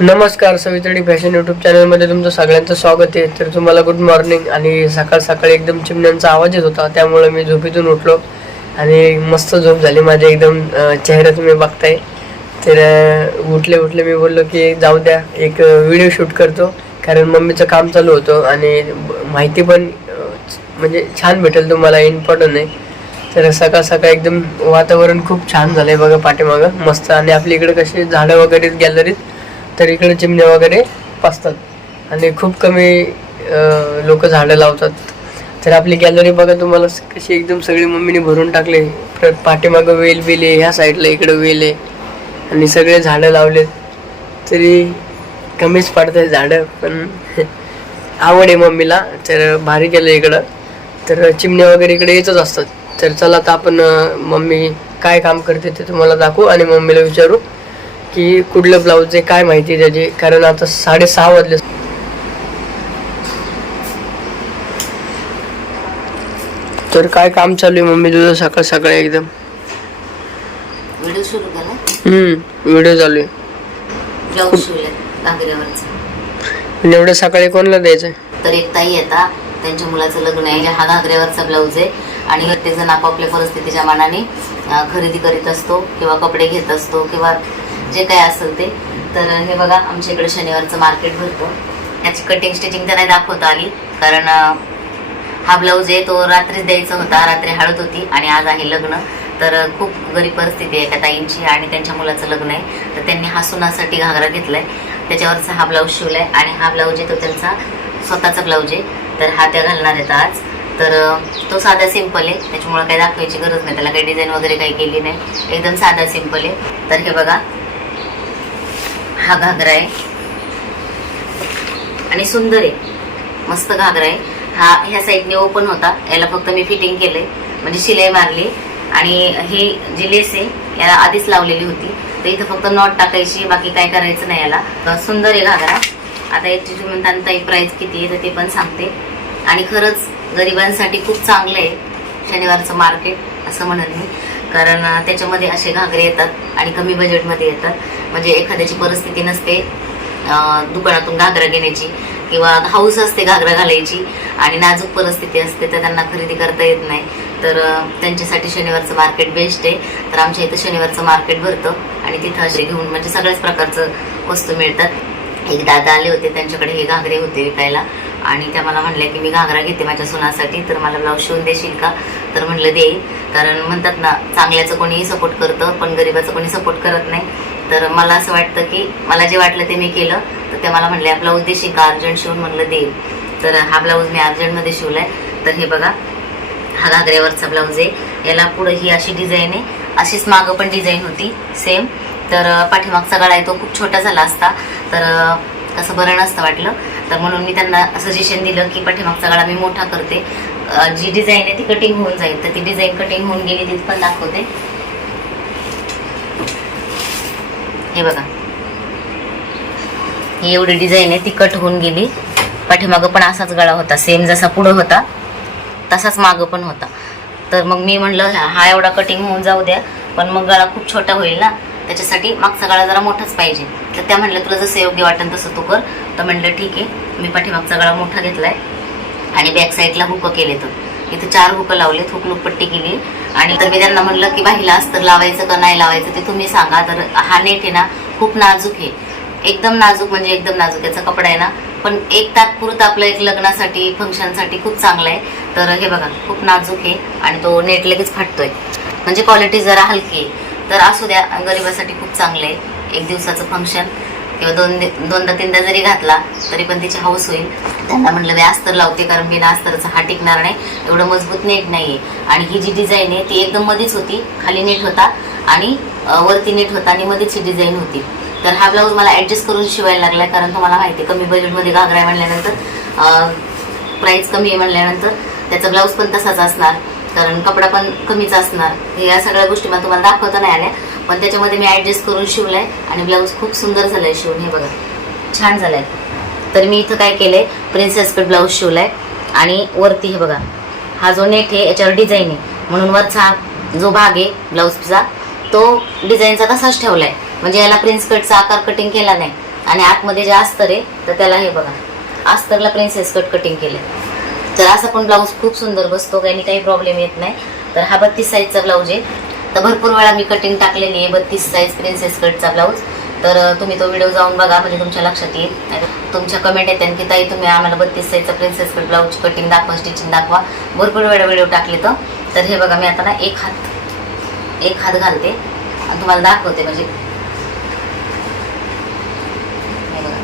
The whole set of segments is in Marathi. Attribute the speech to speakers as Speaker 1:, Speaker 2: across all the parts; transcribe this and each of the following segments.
Speaker 1: नमस्कार सवितडी फॅशन यूट्यूब चॅनलमध्ये तुमचं सगळ्यांचं स्वागत आहे. तर तुम्हाला गुड मॉर्निंग आणि सकाळ सकाळी एकदम चिमण्यांचा आवाज येत होता त्यामुळे मी झोपेतून उठलो आणि मस्त झोप झाली. माझ्या एकदम चेहरा तुम्ही बघताय. तर उठले उठले मी बोललो की जाऊ द्या एक व्हिडिओ शूट करतो. कारण मम्मीचं काम चालू होतं आणि माहिती पण म्हणजे छान भेटेल तुम्हाला इम्पॉर्टंट आहे. तर सकाळ सकाळ एकदम वातावरण खूप छान झालं आहे बघा पाठीमागं. मस्त. आणि आपल्या इकडे कशी झाडं वगैरे गॅलरीत तर इकडे चिमण्या वगैरे पाचतात आणि खूप कमी लोक झाडं लावतात. तर आपली गॅलरी बघा तुम्हाला कशी एकदम सगळी मम्मीने भरून टाकले. पाठीमागं वेल वेल आहे ह्या साईडला इकडं वेल आहे. आणि सगळे झाडं लावले. तरी कमीच पडतात झाडं पण आवड आहे मम्मीला. तर भारी केलं इकडं. तर चिमण्या वगैरे इकडे येतच असतात. तर चला आता आपण मम्मी काय काम करते ते तुम्हाला दाखवू आणि मम्मीला विचारू. की कुठलं ब्लाऊज आहे काय माहिती आहे त्याची? कारण आता साडेसहा वाजले. तर काय काम चालू आहे मम्मी तुझं सकाळ सकाळ एकदम?
Speaker 2: व्हिडिओ सुरू केला
Speaker 1: हम्म व्हिडिओ चालू आहे.
Speaker 2: ब्लाऊज शिवले घागऱ्यावरचं
Speaker 1: आणि एवढ्या सकाळी कोणाला द्यायचं
Speaker 2: तर एक ताई येतात त्यांच्या मुलाचं लग्न आहे हा घागऱ्यावरचा ब्लाऊज आहे. आणि प्रत्येक जण आपापल्या परिस्थितीच्या मानाने अं, खरेदी करीत असतो किंवा कपडे घेत असतो किंवा जे काय असेल ते. तर हे बघा आमच्या इकडे शनिवारचं मार्केट भरतं. याची कटिंग स्टिचिंग तर नाही दाखवता आली कारण हा ब्लाऊज आहे तो रात्रीच द्यायचा होता रात्री हळद होती आणि आज आहे लग्न. तर खूप गरीब परिस्थिती आहे एका ताईंची आणि त्यांच्या मुलाचं लग्न आहे. तर त्यांनी हा सुनासाठी घागरा घेतलाय. त्याच्यावरचा हा ब्लाऊज शिवलाय आणि हा ब्लाऊज आहे तो त्यांचा स्वतःचा ब्लाऊज आहे. तर हा त्या घालणार आहेत आज. तर तो साधा सिंपल आहे. त्याच्यामुळे काही दाखवायची गरज नाही. त्याला काही डिझाईन वगैरे काही केली नाही. एकदम साधा सिंपल आहे. तर हे बघा हा घागरा आहे. आणि सुंदर आहे. मस्त घागरा आहे. हा ह्या साईडने ओपन होता. याला फक्त मी फिटिंग केलंय. म्हणजे शिलाई मारली. आणि ही जी लेस आहे याला आधीच लावलेली होती. तर इथं फक्त नॉट टाकायची बाकी काय करायचं नाही याला. तर सुंदर आहे घागरा. आता याची तुम्ही म्हणता एक प्राईस किती आहे तर ते पण सांगते. आणि खरंच गरिबांसाठी खूप चांगलं आहे शनिवारचं मार्केट असं म्हणत मी कारण त्याच्यामध्ये असे घागरे येतात आणि कमी बजेटमध्ये येतात. म्हणजे एखाद्याची परिस्थिती नसते दुकानातून घागरा घेण्याची किंवा हाऊस असते घागरा घालायची आणि नाजूक परिस्थिती असते तर त्यांना खरेदी करता येत नाही. तर त्यांच्यासाठी शनिवारचं मार्केट बेस्ट आहे. तर आमच्या इथं शनिवारचं मार्केट भरतं आणि तिथं असे घेऊन म्हणजे सगळ्याच प्रकारचं वस्तू मिळतात. एक दादा आले होते त्यांच्याकडे हे घागरे होते विकायला आणि त्या मला म्हणल्या की मी घागरा घेते माझ्या सुनासाठी तर मला ब्लाऊज शिवून देशील का? तर म्हणलं देईल कारण म्हणतात ना चांगल्याचं कोणीही सपोर्ट करतं पण गरिबाचं कोणी सपोर्ट करत नाही. तर मला असं वाटतं की मला जे वाटलं ते मी केलं. तर ते मला म्हणल्या ब्लाऊज देशील का अर्जंट शिवून म्हणलं देईल. तर हा ब्लाऊज मी अर्जंटमध्ये शिवलाय. तर हे बघा हा घागऱ्यावरचा ब्लाऊज आहे. याला पुढं ही अशी डिझाईन आहे. अशीच मागं पण डिझाईन होती सेम. तर पाठीमागचा गळा आहे तो खूप छोटा झाला असता. तर अं, कसं बरं नसतं वाटलं. तर म्हणून मी त्यांना सजेशन दिलं की पाठीमागचा गळा मी मोठा करते. जी डिझाईन आहे ती कटिंग होऊन जाईल. तर ती डिझाईन कटिंग होऊन गेली ती पण दाखवते. हे बघा. ही एवढी डिझाईन आहे ती कट होऊन गेली. पाठीमागं पण असाच गळा होता सेम जसा पुढं होता तसाच मागं पण होता. तर मग मी म्हणलं हा एवढा कटिंग होऊन जाऊ द्या पण मग गळा खूप छोटा होईल ना त्याच्यासाठी मागचा गळा जरा मोठाच पाहिजे. तर त्या म्हणलं तुला जसं योग्य वाटेल तसं तू कर. तर म्हणलं ठीक आहे मी पाठीमागचा गळा मोठा घेतला आहे आणि बॅक साईडला हुकं केले तर इथे चार हुकं लावलेत हुकलूक पट्टी केली. आणि तर मी त्यांना म्हणलं की बाहीला अस्तर लावायचं का नाही लावायचं ते तुम्ही सांगा. तर हा नेट आहे ना खूप नाजूक आहे. एकदम नाजूक म्हणजे एकदम नाजूक याचा कपडा आहे ना. पण एक तात्पुरता आपलं एक लग्नासाठी फंक्शनसाठी खूप चांगलं आहे. तर हे बघा खूप नाजूक आहे आणि तो नेट लगेच फाटतोय. म्हणजे क्वालिटी जरा हलकी आहे. तर असू द्या गरिबासाठी खूप चांगलं आहे. एक दिवसाचं फंक्शन किंवा दोन दोनदा तीनदा जरी घातला तरी पण तिची हाऊस होईल. त्यांना म्हटलं मी अस्तर लावते कारण बिना अस्तरचा हा टिकणार नाही. एवढं मजबूत नेट नाही आहे आणि ही जी डिझाईन आहे ती एकदम मध्येच होती. खाली नेट होता आणि वरती नेट होता आणि मध्येच ही डिझाईन होती. तर हा ब्लाऊज मला ॲडजस्ट करून शिवायला लागला कारण तुम्हाला माहिती आहे कमी बजेटमध्ये घागरा आहे म्हणल्यानंतर प्राईस कमी आहे म्हणल्यानंतर त्याचा ब्लाऊज पण तसाच असणार. कारण कपडा पण कमीच असणार. हे या सगळ्या गोष्टी मला तुम्हाला दाखवता नाही आल्या. पण त्याच्यामध्ये मी ॲडजस्ट करून शिवलाय आणि ब्लाऊज खूप सुंदर झालाय शिवून हे बघा. छान झालाय. तर मी इथं काय केलंय? प्रिन्सेस कट ब्लाऊज शिवलाय. आणि वरती हे बघा. हा जो नेट आहे याच्यावर डिझाईन आहे. म्हणून वरचा जो भाग आहे ब्लाऊजचा तो डिझाईनचा तसाच ठेवलाय. म्हणजे याला प्रिन्स कटचा आकार कटिंग केला नाही. आणि आतमध्ये जे अस्तर आहे तर त्याला हे बघा. अस्तरला प्रिन्सेस कट कटिंग केले तर असा पण ब्लाऊज खूप सुंदर बसतो काही काही प्रॉब्लेम येत नाही. तर हा बत्तीस साईजचा ब्लाऊज आहे. तर भरपूर वेळा मी कटिंग टाकलेली आहे. बत्तीस साईज प्रिन्सेस कटचा ब्लाऊज तर तुम्ही तो व्हिडिओ जाऊन बघा म्हणजे तुमच्या लक्षात येईल. तुमच्या कमेंट येतात की ताई तुम्ही आम्हाला बत्तीस साईजचा प्रिन्सेस कट ब्लाऊज कटिंग दाखवा स्टिचिंग दाखवा. भरपूर वेळा व्हिडिओ टाकले तर. तर हे बघा मी आता ना एक हात एक हात घालते. आणि तुम्हाला दाखवते म्हणजे हे बघा.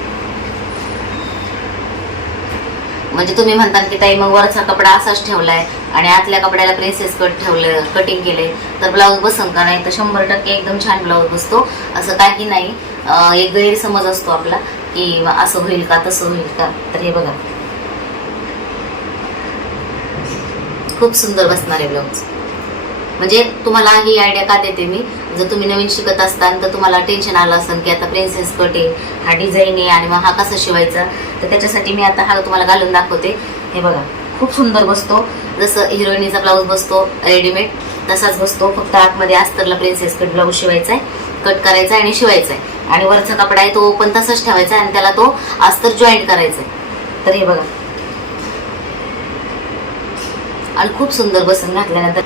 Speaker 2: म्हणजे तुम्ही म्हणता की ताई मग वरचा कपडा असाच ठेवलाय आणि आतल्या कपड्याला प्रिन्सेस कट ठेवलं कटिंग केले तर ब्लाऊज बसन का नाही? तर शंभर टक्के एकदम छान ब्लाऊज बसतो. असं काही नाही एक गैरसमज असतो आपला की असं होईल का तसं होईल का? तर हे बघा. खूप सुंदर बसणार आहे ब्लाऊज म्हणजे तुम्हाला ही आयडिया का देते मी? जर तुम्ही नवीन शिकत असताल तर तुम्हाला टेन्शन आलं असेल की आता प्रिन्सेस कट आहे हा डिझाईन आहे आणि मग हा कसा शिवायचा? तर त्याच्यासाठी मी आता हा तुम्हाला घालून दाखवते. हे बघा खूप सुंदर बसतो. जसं हिरोईनीचा ब्लाऊज बसतो रेडीमेड तसाच बसतो. फक्त आतमध्ये अस्तरला प्रिन्सेस कट ब्लाऊज शिवायचा आहे कट करायचा आहे आणि शिवायचा आहे आणि वरचा कपडा आहे तो ओपन तसाच ठेवायचा आहे आणि त्याला तो अस्तर जॉईंट करायचा आहे तर हे बघा. आणि खूप सुंदर बसून घातल्यानंतर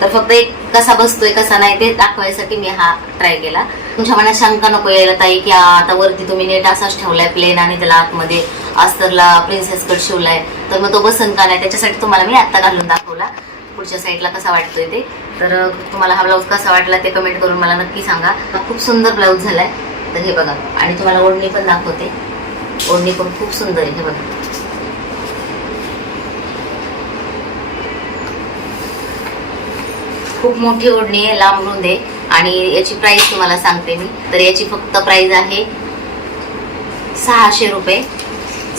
Speaker 2: तर फक्त एक कसा बसतोय कसा नाही ते दाखवायसाठी मी हा ट्राय केला. तुमच्या मनात शंका नको यायला ताई की आता वरती तुम्ही नेट असाच ठेवलाय प्लेन आणि त्याला आतमध्ये अस्तरला प्रिन्सेस कट शिवलाय. तर मग तो बसन का नाही त्याच्यासाठी तुम्हाला मी आत्ता घालून दाखवला. पुढच्या साईडला कसा वाटतोय ते. तर तुम्हाला हा ब्लाऊज कसा वाटला ते कमेंट करून मला नक्की सांगा. खूप सुंदर ब्लाऊज झालाय. तर हे बघा. आणि तुम्हाला ओढणी पण दाखवते. ओढणी पण खूप सुंदर आहे. हे बघा. खूप मोठी ओढणी आहे लांब रुंद आहे. आणि याची प्राइस तुम्हाला सांगते मी. तर याची फक्त प्राइस आहे सहाशे रुपये.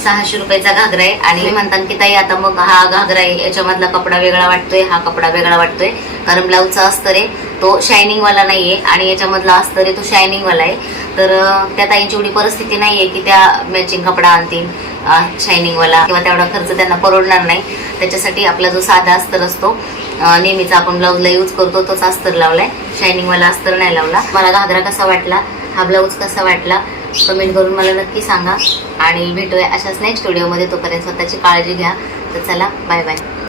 Speaker 2: सहाशे रुपयाचा घागरा आहे. आणि म्हणतात की ताई आता मग हा घागरा आहे याच्यामधला कपडा वेगळा वाटतोय हा कपडा वेगळा वाटतोय. कारण ब्लाऊजचा अस्तर आहे तो शायनिंगवाला नाही आहे आणि याच्यामधला अस्तर आहे तो शायनिंगवाला आहे. तर त्या ताईंची एवढी परिस्थिती नाही आहे की त्या मॅचिंग कपडा आणतील शायनिंगवाला किंवा तेवढा खर्च त्यांना परवडणार नाही. त्याच्यासाठी आपला जो साधा अस्तर असतो नेहमीचा आपण ब्लाऊजला यूज करतो तोच अस्तर लावलाय. शायनिंग वाला अस्तर नाही लावला. मला घागरा कसा वाटला? हा ब्लाऊज कसा वाटला? कमेंट करून मला नक्की सांगा. आणि भेटूया अशाच नेक्स्ट व्हिडिओमध्ये तोपर्यंत स्वतःची काळजी घ्या. तर चला बाय बाय